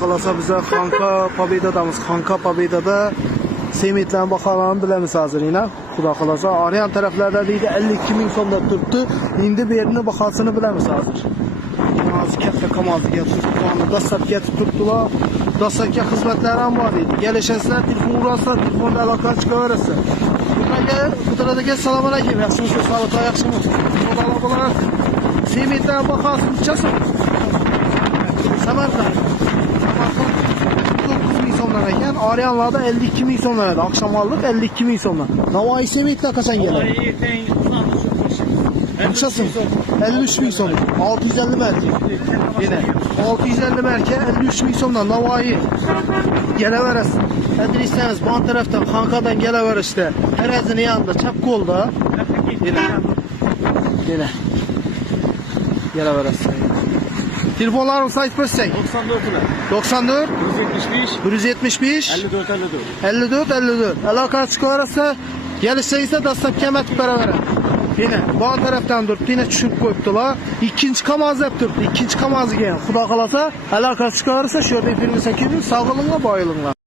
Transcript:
kalasa bize Xanka Pobeda'damız. Xanka Pobeda'da Semitlerin bakalım bilemiz hazır yine. Xuda kalasa. Arayan taraflarda deydi 52.000 so'mda turibdi. Endi bu yerini bakalsını bilemiz hazır. Nazik katta kamaldı getirdi. Dastlabki yetib turibdilar. Dastlabki xizmatlar ham bor deydi. Kelishasizlar, telefon urasizlar, telefonda aloqa chiqaverasizlar. Bularga salom alaykum. Yaxshimisiz? Salomat, yaxshimisiz? Xudo xolasa. Semitlerin bakalsın uçasın. Samarqand. 9.000 so'mdan ekan. Arayanlarda 52.000 so'mdan edi. Akşam aldık 52.000 so'mdan. Navoiy Semitler kaçan gelir? Uçasın. 53.000 so'm. 650 merke. Yine 650 merke 53.000 so'mdan Navoiy geleverasın. Adresiniz bu taraftan Xanka'dan gelever işte. Terazinin yanında çap kolda. Yine geleverasın. Telefonlarını sayıp versek. 94 175 54 alaka çıkarırsa gelişseyse dastlap kemet beraber. Yine bu taraftan dur yine düşürüp koyuptular. İkinci kamaz yaptırdı. İkinci kamazı gelin. Xudo xolasa alaka çıkarırsa şöyle bir 28 sağlığına bayılınlar.